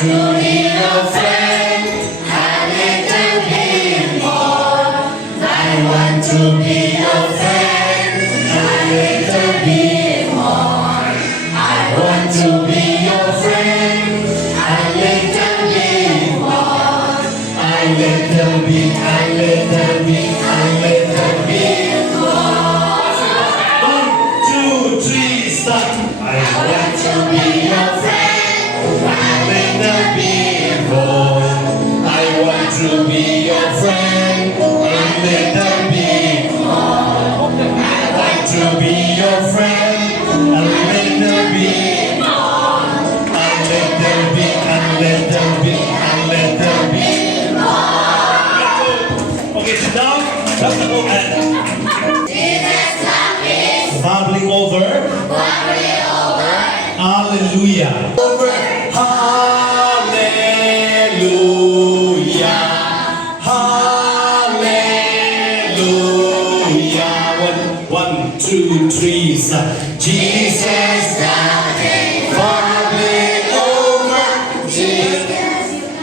to be your friend, a little bit more. I want to be your friend, a little bit more. I want to be your friend, a little bit more. A little bit, a little bit, a little bit more. 1, 2, 3, start. I want to be your friend, a little bit more. I want to be your friend, a little bit more. I want to be your friend, a little bit more. A little bit, a little bit, a little bit more. Okay, sit down. That's the whole end. Jesus love is Bubbling over. bubbling over. Hallelujah. Over. Hallelujah. Hallelujah. 1, 2, 3, start. Jesus love is bubbling over.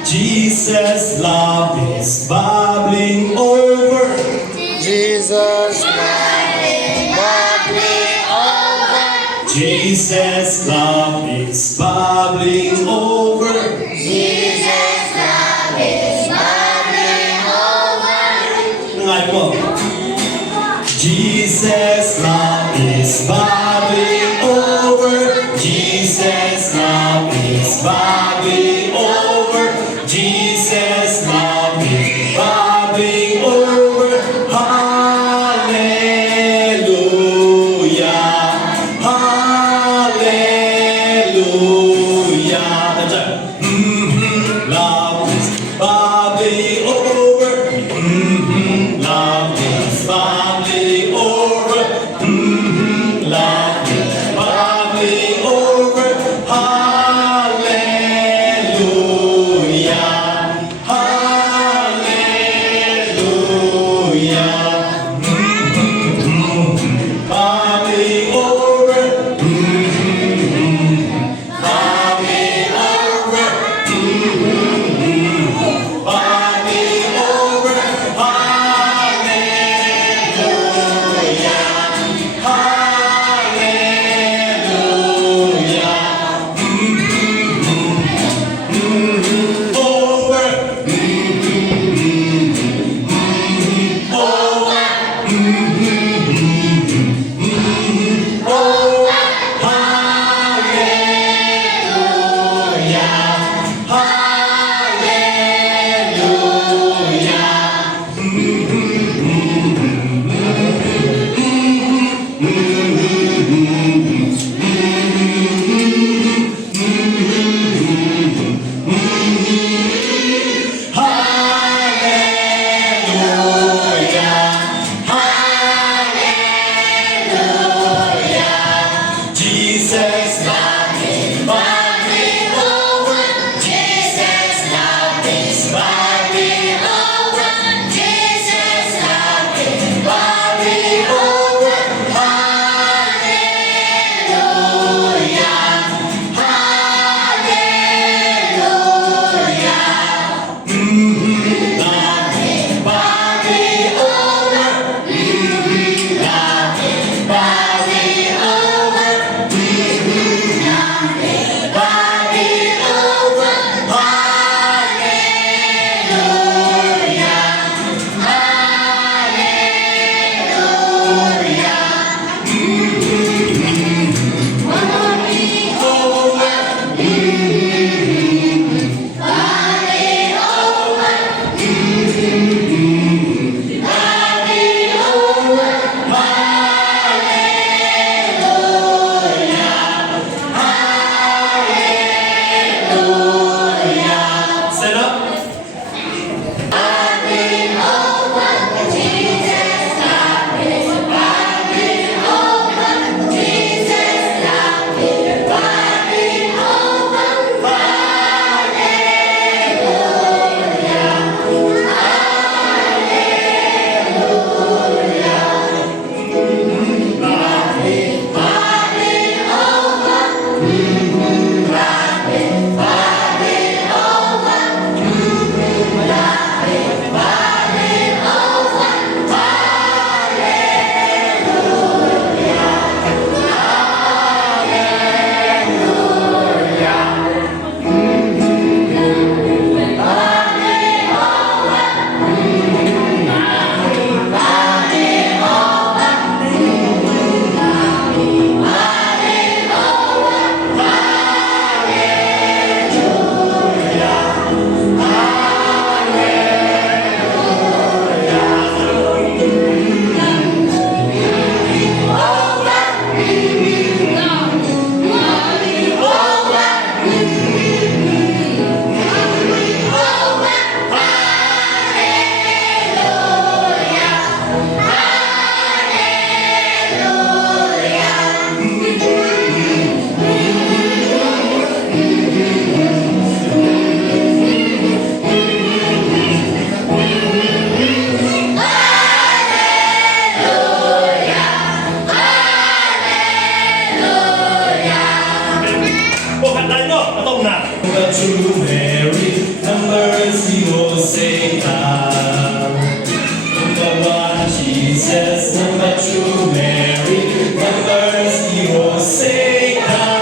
Jesus love is bubbling over. Jesus bubbling over. Jesus love is bubbling over. Jesus love is bubbling over. Like what? Jesus love is bubbling over. Jesus love is bubbling over. Jesus love is bubbling over. Hallelujah. Hallelujah. That's right. Love is bubbling over. Love is bubbling over. Love is bubbling over. Hallelujah. Hallelujah. Bubbling over. Bubbling over. Bubbling over. Hallelujah. Hallelujah. Over. Over. Hallelujah. Hallelujah. Hallelujah. Hallelujah. Jesus love is bubbling over. Jesus love is bubbling over. Jesus love is bubbling over. Hallelujah. Hallelujah. Love is bubbling over. Love is bubbling over. Love is bubbling over. ได้เนาะก็ต้องหนัก Number two, Mary. Number zero, Satan. Number one, Jesus. Number two, Mary. Number zero, Satan.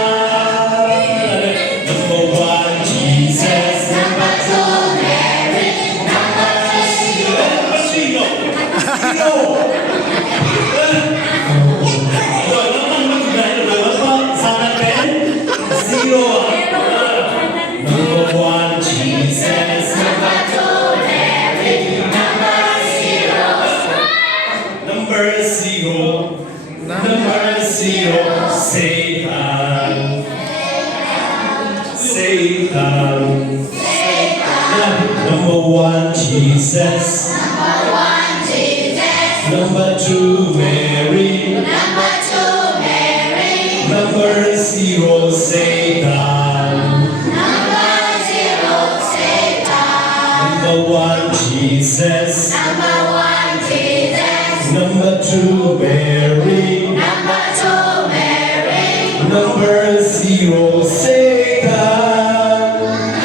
Number one, Jesus. Number two, Mary. Number zero. ซีโร่ซีโร่โดยแล้วมันไหนโดยแล้วก็ซานาเป็นซีโร่ Number one, Jesus. Number two, Mary. Number zero. Number zero. Number zero, Satan. Satan. Number one, Jesus. Number one, Jesus. Number two, Mary. Number two, Mary. Number zero, Satan. Number zero, Satan. Number one, Jesus. Number one, Jesus. Number two, Mary. Number two, Mary. Number zero, Satan.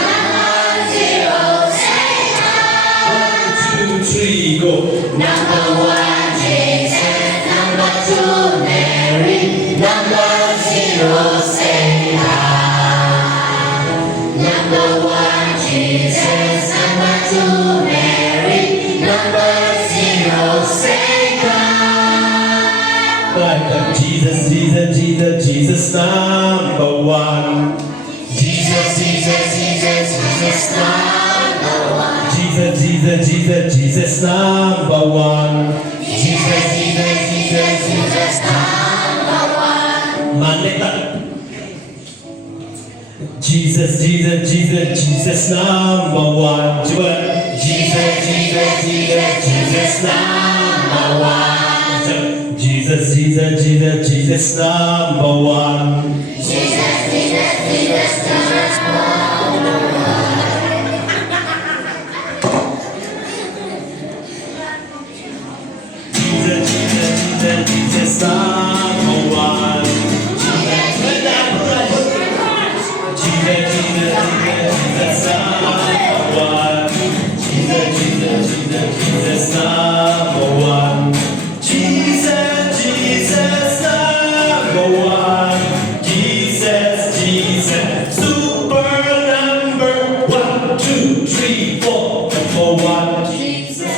Number zero, Satan. 1, 2, 3, go. Number one, Jesus. Number two, Mary. Number zero, Satan. Number one, Jesus. Number two, Mary. Number zero, Satan. Like Jesus, Jesus, Jesus, Jesus, number one. Jesus, Jesus, Jesus, Jesus, number one. Jesus, Jesus, Jesus, Jesus, number one. Jesus, Jesus, Jesus, Jesus, number one. Maneta. Jesus, Jesus, Jesus, Jesus, number one. Jesus, Jesus, Jesus, Jesus, number one. Jesus, Jesus, Jesus, Jesus, number one. Jesus, Jesus, Jesus, Jesus, number Jesus, Jesus, Jesus, Jesus, number one. Jesus, Jesus, Jesus, Jesus, number one. Jesus, Jesus, Jesus, Jesus, number one. Jesus, Jesus, number one. Jesus, Jesus, super number 1, 2, 3, 4, number one. Jesus,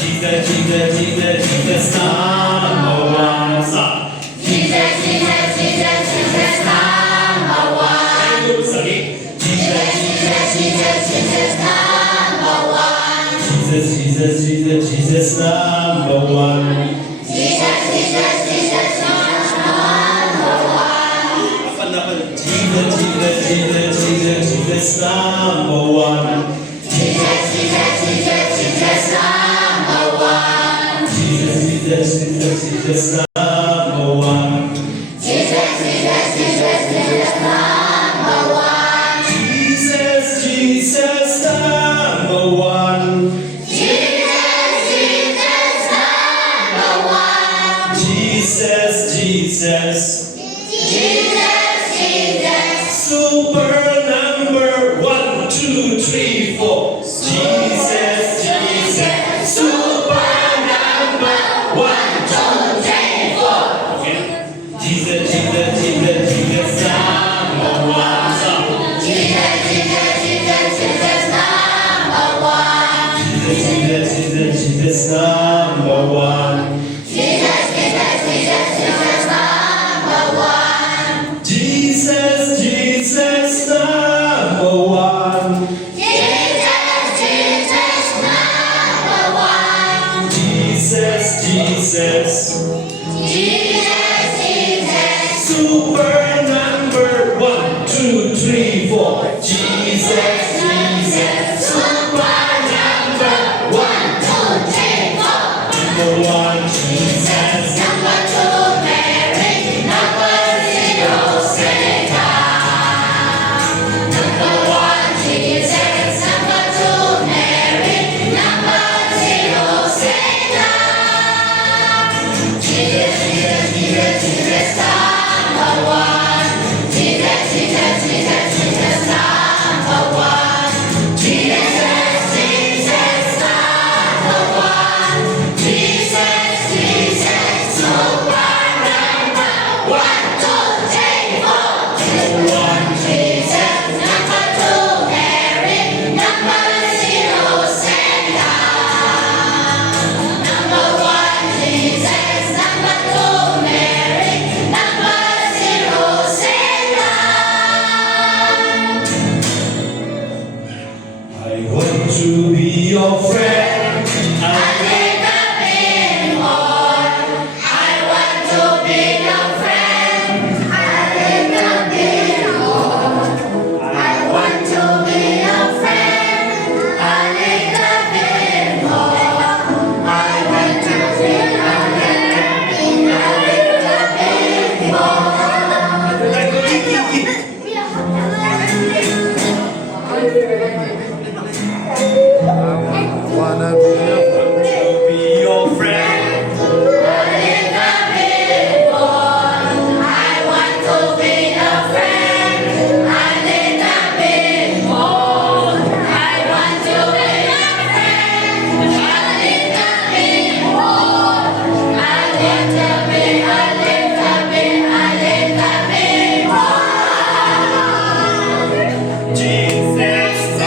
Jesus, Jesus, Jesus, Jesus, number one. Jesus, Jesus, Jesus, Jesus, number one. Jesus, Jesus, Jesus, Jesus, number one. Jesus, Jesus, Jesus, Jesus, number one. Jesus, Jesus, Jesus, Jesus, number one. Jesus, Jesus, Jesus, Jesus, Jesus, number one. Jesus, Jesus, Jesus, Jesus, number one. Jesus, Jesus, Jesus, Jesus, number one. Jesus, Jesus, Jesus, Jesus, number one. Jesus, Jesus, number one. Jesus, Jesus, number one. Jesus, Jesus, Jesus, Jesus. super number 1, 2, 3, 4. Jesus, Jesus, super number 1, 2, 3, 4. Jesus, Jesus, Jesus, Jesus, number Wanna be a To be your friend. Jesus,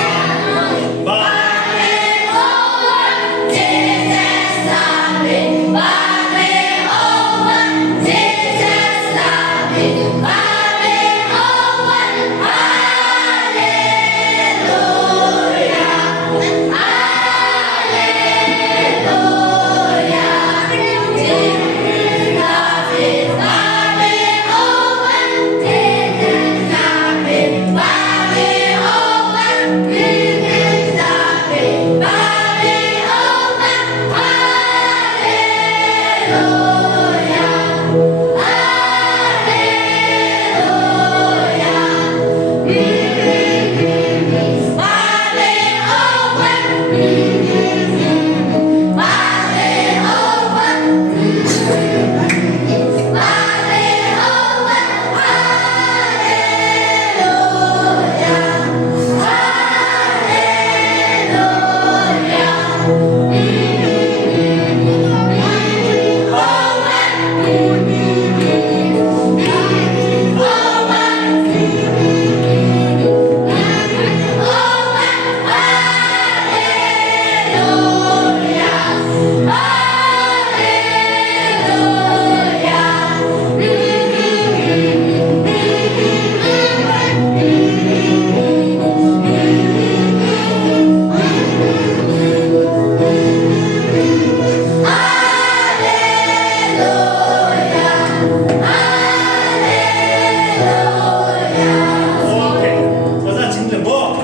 Okay. Was that in the book?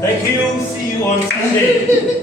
Thank you. See you on Sunday.